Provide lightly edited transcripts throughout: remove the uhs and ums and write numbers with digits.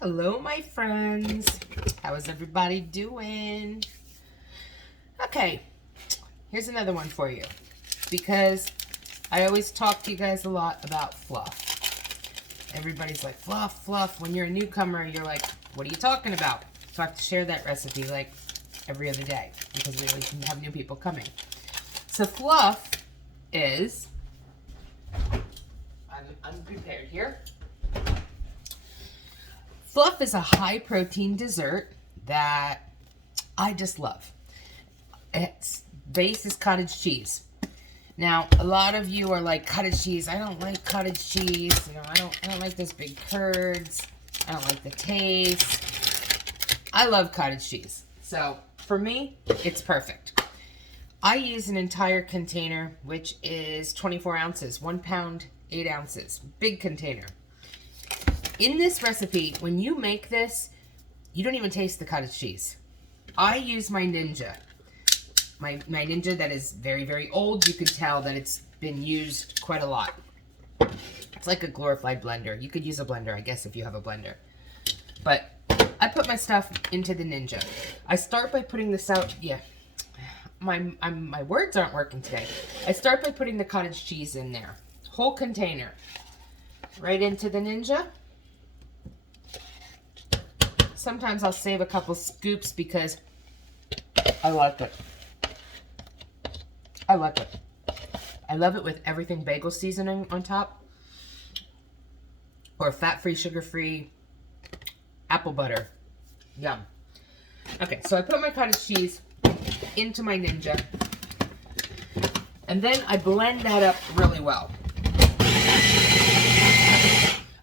Hello, my friends. How is everybody doing? Okay, here's another one for you. Because I always talk to you guys a lot about fluff. Everybody's like, fluff, fluff. When you're a newcomer, you're like, what are you talking about? So I have to share that recipe like every other day because we always have new people coming. So fluff is, I'm unprepared here. Fluff is a high protein dessert that I just love. Its base is cottage cheese. Now, a lot of you are like, cottage cheese, I don't like cottage cheese. You know, I don't like those big curds. I don't like the taste. I love cottage cheese. So, for me, it's perfect. I use an entire container, which is 24 ounces, 1 pound, 8 ounces, big container. In this recipe, when you make this, you don't even taste the cottage cheese. I use my Ninja. My Ninja that is very, very old. You can tell that it's been used quite a lot. It's like a glorified blender. You could use a blender, I guess, if you have a blender. But I put my stuff into the Ninja. I start by putting this out. Yeah, my words aren't working today. I start by putting the cottage cheese in there. Whole container. Right into the Ninja. Sometimes I'll save a couple scoops because I like it. I like it. I love it with everything bagel seasoning on top. Or fat-free, sugar-free apple butter. Yum. Okay, so I put my cottage cheese into my Ninja. And then I blend that up really well.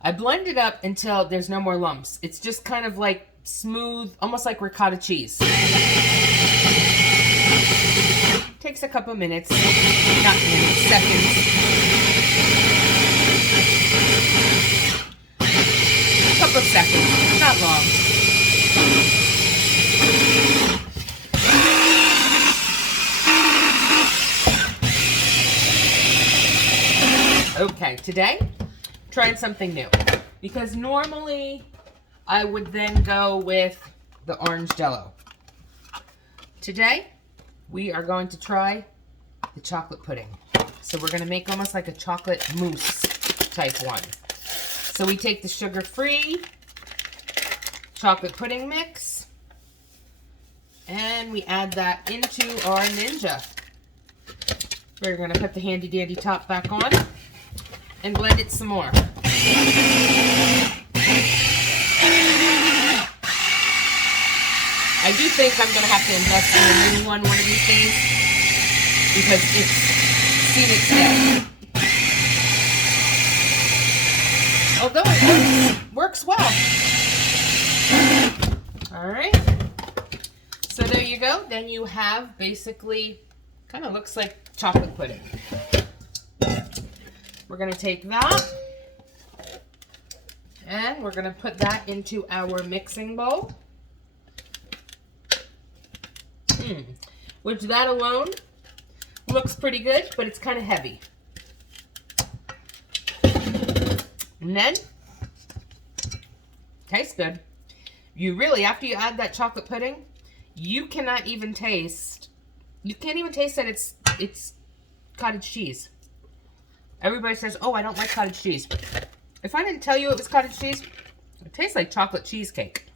I blend it up until there's no more lumps. It's just kind of like smooth, almost like ricotta cheese. Takes a couple minutes, not minutes, seconds. A couple of seconds, not long. Okay, today, trying something new. Because normally, I would then go with the orange Jell-O. Today, we are going to try the chocolate pudding. So we're going to make almost like a chocolate mousse type one. So we take the sugar-free chocolate pudding mix, and we add that into our Ninja. We're going to put the handy-dandy top back on and blend it some more. I do think I'm going to have to invest in a new one of these days because it's seen its day. Although it works well. Alright. So there you go. Then you have basically, kind of looks like chocolate pudding. We're going to take that and we're going to put that into our mixing bowl. Which that alone looks pretty good, but it's kind of heavy. And then, tastes good. You really, after you add that chocolate pudding, you cannot even taste, you can't even taste that it's cottage cheese. Everybody says, oh, I don't like cottage cheese. If I didn't tell you it was cottage cheese, it tastes like chocolate cheesecake,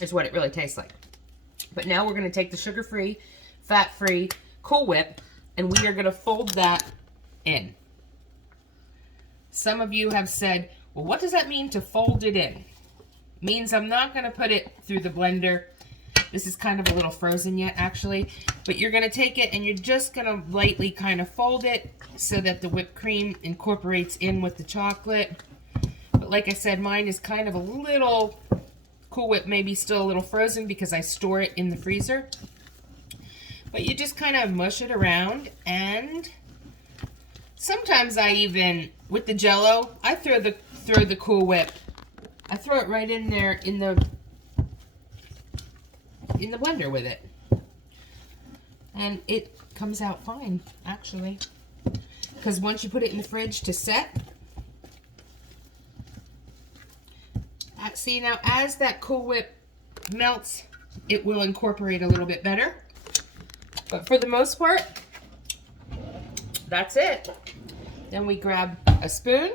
is what it really tastes like. But now we're going to take the sugar-free, fat-free Cool Whip, and we are going to fold that in. Some of you have said, well, what does that mean to fold it in? It means I'm not going to put it through the blender. This is kind of a little frozen yet, actually. But you're going to take it and you're just going to lightly kind of fold it so that the whipped cream incorporates in with the chocolate. But like I said, mine is kind of a little... Cool Whip maybe still a little frozen because I store it in the freezer. But you just kind of mush it around, and sometimes I even, with the Jell-O, I throw the Cool Whip. I throw it right in there in the blender with it. And it comes out fine, actually. Because once you put it in the fridge to set, that see now, as that Cool Whip melts, it will incorporate a little bit better. But for the most part, that's it. Then we grab a spoon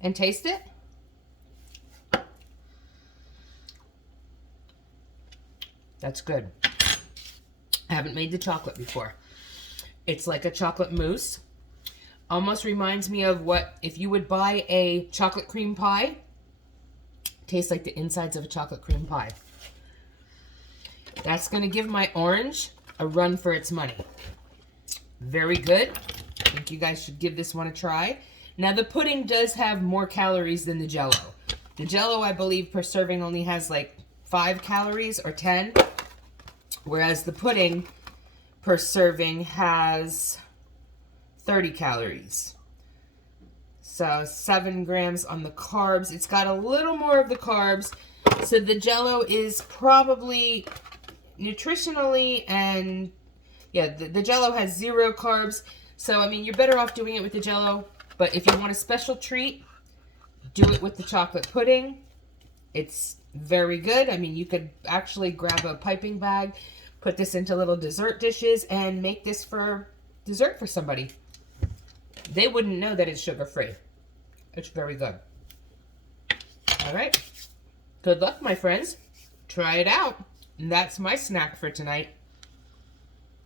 and taste it. That's good. I haven't made the chocolate before. It's like a chocolate mousse. Almost reminds me of what, if you would buy a chocolate cream pie, tastes like the insides of a chocolate cream pie. That's going to give my orange a run for its money. Very good. I think you guys should give this one a try. Now, the pudding does have more calories than the Jell-O. The Jell-O, I believe, per serving only has like 5 calories or 10, whereas the pudding per serving has 30 calories. So 7 grams on the carbs. It's got a little more of the carbs. So the Jell-O is probably nutritionally, and yeah, the Jell-O has 0 carbs. So, I mean, you're better off doing it with the Jell-O. But if you want a special treat, do it with the chocolate pudding. It's very good. I mean, you could actually grab a piping bag, put this into little dessert dishes, and make this for dessert for somebody. They wouldn't know that it's sugar-free. It's very good. All right. Good luck, my friends. Try it out. And that's my snack for tonight.